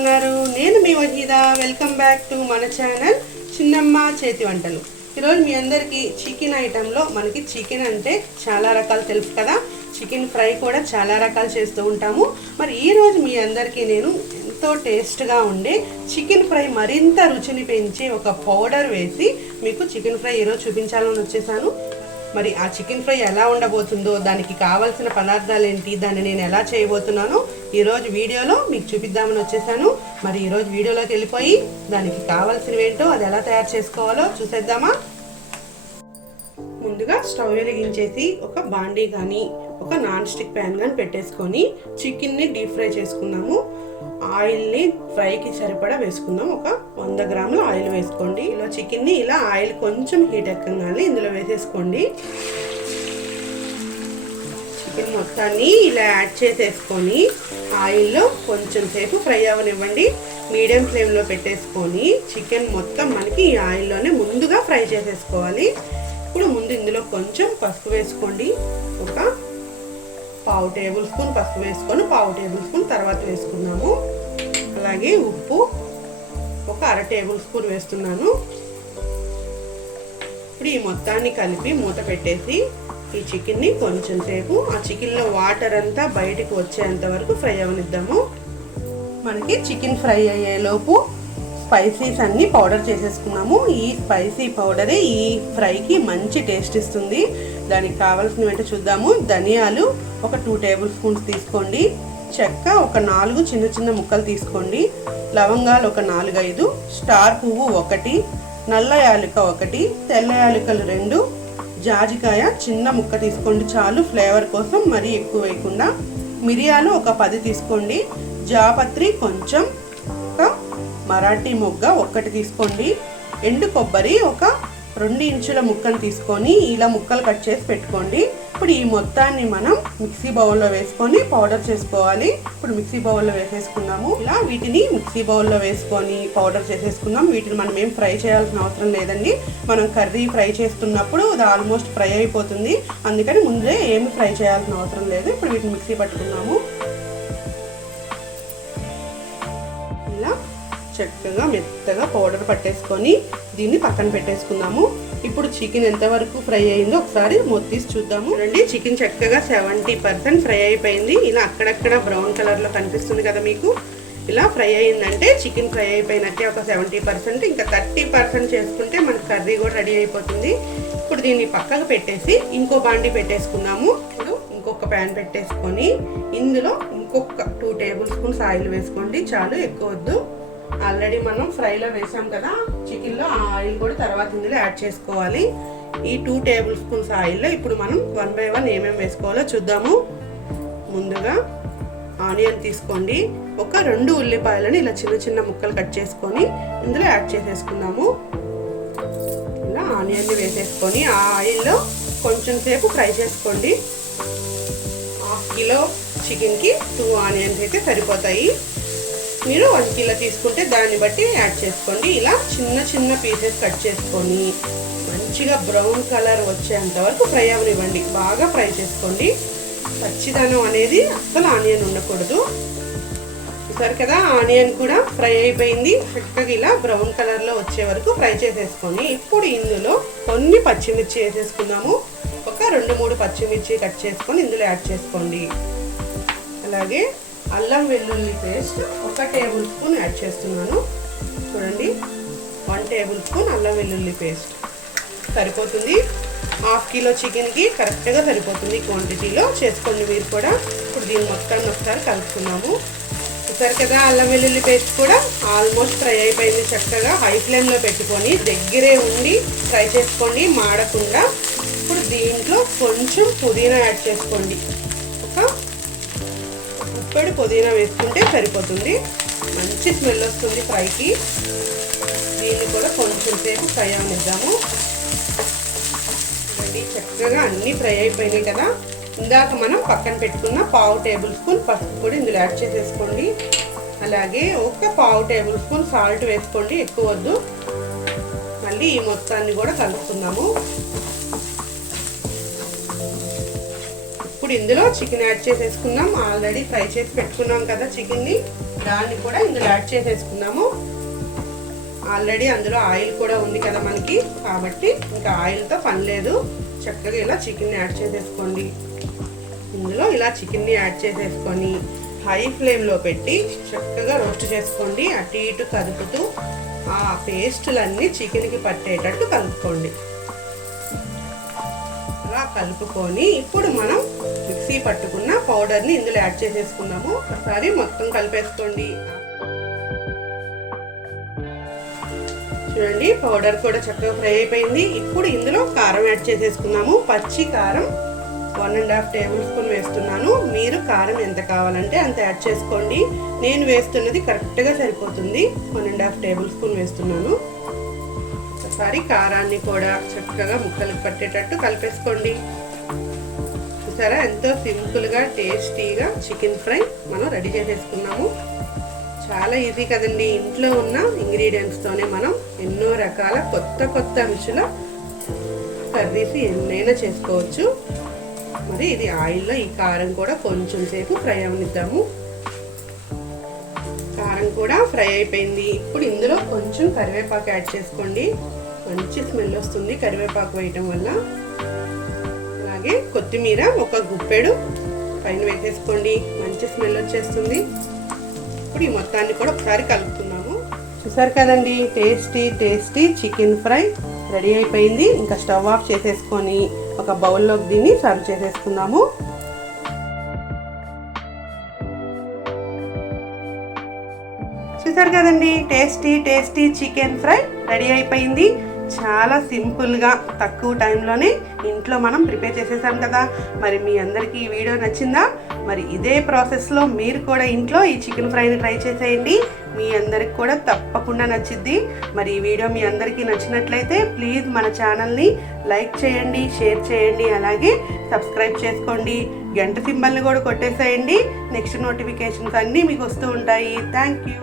ఉన్నారు? నేను మీ Waheeda. Welcome back to మన ఛానల్ చిన్నమ్మ చేతి వంటలు. ఈరోజు మీ అందరికీ చికెన్ ఐటెంలో మనకి చికెన్ అంటే చాలా రకాలు తెలుసు కదా. చికెన్ ఫ్రై కూడా చాలా రకాలు చేస్తూ ఉంటాము. మరి ఈరోజు మీ అందరికీ నేను ఎంతో టేస్ట్గా ఉండే చికెన్ ఫ్రై మరింత రుచిని పెంచే ఒక పౌడర్ వేసి మీకు చికెన్ ఫ్రై ఈరోజు చూపించాలని వచ్చేసాను. మరి ఆ చికెన్ ఫ్రై ఎలా ఉండబోతుందో, దానికి కావాల్సిన పదార్థాలు ఏంటి, దాన్ని నేను ఎలా చేయబోతున్నానో ఈరోజు వీడియోలో మీకు చూపిద్దామని వచ్చేసాను. మరి ఈరోజు వీడియోలోకి వెళ్ళిపోయి దానికి కావాల్సినవి ఏంటో, అది ఎలా తయారు చేసుకోవాలో చూసేద్దామా. ముందుగా స్టవ్ వెలిగించేసి ఒక బాండీ కానీ ఒక నాన్ స్టిక్ ప్యాన్ కానీ పెట్టేసుకొని చికెన్ని డీప్ ఫ్రై చేసుకున్నాము. ఆయిల్ని ఫ్రైకి సరిపడా వేసుకుందాం. ఒక 100 గ్రాముల ఆయిల్ వేసుకోండి. ఇలా చికెన్ని ఇలా ఆయిల్ కొంచెం హీట్ ఎక్కగానే ఇందులో వేసేసుకోండి. చికెన్ మొత్తాన్ని ఇలా యాడ్ చేసేసుకొని ఆయిల్లో కొంచెం సేపు ఫ్రై అవ్వనివ్వండి. మీడియం ఫ్లేమ్లో పెట్టేసుకొని చికెన్ మొత్తం మనకి ఈ ఆయిల్లోనే ముందుగా ఫ్రై చేసేసుకోవాలి. ఇప్పుడు ముందు ఇందులో కొంచెం పసుపు వేసుకోండి. ఒక 1/2 టేబుల్ స్పూన్ పసుపు వేసుకొని 1/2 టేబుల్ స్పూన్ తర్వాత వేసుకున్నాము. అలాగే ఉప్పు ఒక 1/2 టేబుల్ స్పూన్ వేస్తున్నాను. ఇప్పుడు ఈ మొత్తాన్ని కలిపి మూత పెట్టేసి ఈ చికెన్ని కొంచెం సేపు ఆ చికెన్లో వాటర్ అంతా బయటికి వచ్చేంత వరకు ఫ్రై అవనిద్దాము. మనకి చికెన్ ఫ్రై అయ్యేలోపు స్పైసీస్ అన్నీ పౌడర్ చేసేసుకున్నాము. ఈ స్పైసీ పౌడరే ఈ ఫ్రైకి మంచి టేస్ట్ ఇస్తుంది. దానికి కావాల్సినవి ఏంటో చూద్దాము. ధనియాలు ఒక 2 టేబుల్ స్పూన్స్ తీసుకోండి. చెక్క ఒక 4 చిన్న చిన్న ముక్కలు తీసుకోండి. లవంగాలు ఒక 4-5, స్టార్ పువ్వు 1, నల్ల యాలుక 1, తెల్ల యాలుకలు 2, జాజికాయ చిన్న ముక్క తీసుకోండి చాలు ఫ్లేవర్ కోసం, మరీ ఎక్కువ వేయకుండా. మిరియాలు ఒక 10 తీసుకోండి. జాపత్రి కొంచెం, ఒక మరాఠీ మొగ్గ 1 తీసుకోండి. ఎండు కొబ్బరి ఒక 2 ఇంచుల ముక్కను తీసుకొని ఇలా ముక్కలు కట్ చేసి పెట్టుకోండి. ఇప్పుడు ఈ మొత్తాన్ని మనం మిక్సీ బౌల్లో వేసుకొని పౌడర్ చేసుకోవాలి. ఇప్పుడు మిక్సీ బౌల్లో వేసేసుకున్నాము. ఇలా వీటిని మిక్సీ బౌల్లో వేసుకొని పౌడర్ చేసేసుకున్నాం. వీటిని మనం ఏం ఫ్రై చేయాల్సిన అవసరం లేదండి. మనం కర్రీ ఫ్రై చేస్తున్నప్పుడు అది ఆల్మోస్ట్ ఫ్రై అయిపోతుంది. అందుకని ముందే ఏమి ఫ్రై చేయాల్సిన అవసరం లేదు. ఇప్పుడు వీటిని మిక్సీ పట్టుకున్నాము. ఇలా చక్కగా మెత్తగా పౌడర్ పట్టేసుకొని దీన్ని పక్కన పెట్టేసుకుందాము. ఇప్పుడు చికెన్ ఎంతవరకు ఫ్రై అయిందో ఒకసారి మూత తీసి చూద్దాము. రండి, చికెన్ చక్కగా 70% ఫ్రై అయిపోయింది. ఇలా అక్కడక్కడ బ్రౌన్ కలర్లో కనిపిస్తుంది కదా మీకు. ఇలా ఫ్రై అయిందంటే చికెన్ ఫ్రై అయిపోయినట్టే. ఒక 70%, ఇంకా 30% చేసుకుంటే మన కర్రీ కూడా రెడీ అయిపోతుంది. ఇప్పుడు దీన్ని పక్కకు పెట్టేసి ఇంకో బాండి పెట్టేసుకుందాము. ఇప్పుడు ఇంకొక ప్యాన్ పెట్టేసుకొని ఇందులో ఇంకొక 2 టేబుల్ స్పూన్స్ ఆయిల్ వేసుకోండి చాలు, ఎక్కువ వద్దు. ఆల్రెడీ మనం ఫ్రైలో వేసాం కదా చికెన్లో, ఆ ఆయిల్ కూడా తర్వాత ఇందులో యాడ్ చేసుకోవాలి. ఈ 2 టేబుల్ స్పూన్స్ ఆయిల్లో ఇప్పుడు మనం 1 బై 1 ఏమేమి వేసుకోవాలో చూద్దాము. ముందుగా ఆనియన్ తీసుకోండి. ఒక 2 ఉల్లిపాయలను ఇలా చిన్న చిన్న ముక్కలు కట్ చేసుకొని ఇందులో యాడ్ చేసేసుకుందాము. ఇలా ఆనియన్ని వేసేసుకొని ఆ ఆయిల్లో కొంచెం సేపు ఫ్రై చేసుకోండి. 1/2 కిలో చికెన్కి 2 ఆనియన్స్ అయితే సరిపోతాయి. మీరు 1 కిలో తీసుకుంటే దాన్ని బట్టి యాడ్ చేసుకోండి. ఇలా చిన్న చిన్న పీసెస్ కట్ చేసుకొని మంచిగా బ్రౌన్ కలర్ వచ్చేంత వరకు ఫ్రై అవనివ్వండి. బాగా ఫ్రై చేసుకోండి. పచ్చిదనం అనేది అస్సలు ఆనియన్ ఉండకూడదు. చూసారు కదా, ఆనియన్ కూడా ఫ్రై అయిపోయింది. చక్కగా ఇలా బ్రౌన్ కలర్లో వచ్చే వరకు ఫ్రై చేసేసుకొని ఇప్పుడు ఇందులో కొన్ని పచ్చిమిర్చి వేసేసుకుందాము. ఒక 2-3 పచ్చిమిర్చి కట్ చేసుకొని ఇందులో యాడ్ చేసుకోండి. అలాగే అల్లం వెల్లుల్లి పేస్ట్ 1 టేబుల్ స్పూన్ యాడ్ చేస్తున్నాను. చూడండి, 1 టేబుల్ స్పూన్ అల్లం వెల్లుల్లి పేస్ట్ సరిపోతుంది. 1/2 కిలో చికెన్కి కరెక్ట్గా సరిపోతుంది. క్వాంటిటీలో చేసుకోండి మీరు కూడా. ఇప్పుడు దీన్ని మొత్తాన్ని ఒకసారి కలుపుకున్నాము. చూసారు కదా, అల్లం వెల్లుల్లి పేస్ట్ కూడా ఆల్మోస్ట్ ఫ్రై అయిపోయింది. చక్కగా హై ఫ్లేమ్లో పెట్టుకొని దగ్గరే ఉండి ఫ్రై చేసుకోండి, మాడకుండా. ఇప్పుడు దీంట్లో కొంచెం పుదీనా యాడ్ చేసుకోండి. ఒక పుదీనా వేసుకుంటే సరిపోతుంది. మంచి స్మెల్ వస్తుంది ఫ్రైకి. దీన్ని కూడా కొంచెం సేపు ఫ్రై అవనిద్దాము. చక్కగా అన్నీ ఫ్రై అయిపోయినాయి కదా. ఇందాక మనం పక్కన పెట్టుకున్న 1/2 టేబుల్ స్పూన్ పసుపు కూడా ఇందులో యాడ్ చేసేసుకోండి. అలాగే ఒక 1/2 టేబుల్ స్పూన్ సాల్ట్ వేసుకోండి, ఎక్కువ వద్దు. మళ్ళీ ఈ మొత్తాన్ని కూడా కలుపుకుందాము. ఇప్పుడు ఇందులో చికెన్ యాడ్ చేసేసుకుందాం. ఆల్రెడీ ఫ్రై చేసి పెట్టుకున్నాం కదా చికెన్ని. దాన్ని కూడా ఇందులో యాడ్ చేసేసుకున్నాము. ఆల్రెడీ అందులో ఆయిల్ కూడా ఉంది కదా మనకి, కాబట్టి ఇంకా ఆయిల్తో పని లేదు. చక్కగా ఇలా చికెన్ని యాడ్ చేసేసుకోండి. ఇందులో ఇలా చికెన్ని యాడ్ చేసేసుకొని హై ఫ్లేమ్లో పెట్టి చక్కగా రోస్ట్ చేసుకోండి. అటు ఇటు కదుపుతూ ఆ పేస్టులన్నీ చికెన్కి పట్టేటట్టు కలుపుకోండి. అలా కలుపుకొని ఇప్పుడు మనం మిక్సీ పట్టుకున్న పౌడర్ని ఇందులో యాడ్ చేసేసుకున్నాము. ఒకసారి మొత్తం కలిపేసుకోండి. చూడండి, పౌడర్ కూడా చక్కగా ఫ్రై అయిపోయింది. ఇప్పుడు ఇందులో కారం యాడ్ చేసేసుకున్నాము. పచ్చి కారం 1.5 టేబుల్ స్పూన్ వేస్తున్నాను. మీరు కారం ఎంత కావాలంటే అంత యాడ్ చేసుకోండి. నేను వేస్తున్నది కరెక్ట్గా సరిపోతుంది. 1.5 టేబుల్ స్పూన్ వేస్తున్నాను. ఒకసారి కారాన్ని కూడా చక్కగా ముక్కలకు పట్టేటట్టు కలిపేసుకోండి. చూసారా, ఎంతో సింపుల్గా టేస్టీగా చికెన్ ఫ్రై మనం రెడీ చేసేసుకున్నాము. చాలా ఈజీ కదండి. ఇంట్లో ఉన్న ఇంగ్రీడియంట్స్తోనే మనం ఎన్నో రకాల కొత్త రుచుల కర్రీస్ ఎన్నైనా చేసుకోవచ్చు. మరి ఇది ఆయిల్లో ఈ కారం కూడా కొంచెం సేపు ఫ్రై అవనిద్దాము. కారం కూడా ఫ్రై అయిపోయింది. ఇప్పుడు ఇందులో కొంచెం కరివేపాకు యాడ్ చేసుకోండి. మంచి స్మెల్ వస్తుంది కరివేపాకు వేయటం వల్ల. అలాగే కొత్తిమీర ఒక గుప్పెడు పైన వేసేసుకోండి. మంచి స్మెల్ వచ్చేస్తుంది. ఇప్పుడు ఈ మొత్తాన్ని కూడా ఒకసారి కలుపుతున్నాము. చూసారు కదండి, టేస్టీ చికెన్ ఫ్రై రెడీ అయిపోయింది. ఇంకా స్టవ్ ఆఫ్ చేసేసుకొని ఒక బౌల్లోకి దీన్ని సర్వ్ చేసేసుకుందాము. చూసారు కదండి, టేస్టీ చికెన్ ఫ్రై రెడీ అయిపోయింది. చాలా సింపుల్గా తక్కువ టైంలోనే ఇంట్లో మనం ప్రిపేర్ చేసేసాం కదా. మరి మీ అందరికీ ఈ వీడియో నచ్చిందా? మరి ఇదే ప్రాసెస్లో మీరు కూడా ఇంట్లో ఈ చికెన్ ఫ్రైని ట్రై చేసేయండి. మీ అందరికి కూడా తప్పకుండా నచ్చిద్ది. మరి ఈ వీడియో మీ అందరికీ నచ్చినట్లయితే ప్లీజ్ మన ఛానల్ని లైక్ చేయండి, షేర్ చేయండి, అలాగే సబ్స్క్రైబ్ చేసుకోండి. గంట సింబల్ని కూడా కొట్టేసేయండి. నెక్స్ట్ నోటిఫికేషన్స్ అన్నీ మీకు వస్తూ ఉంటాయి. Thank you.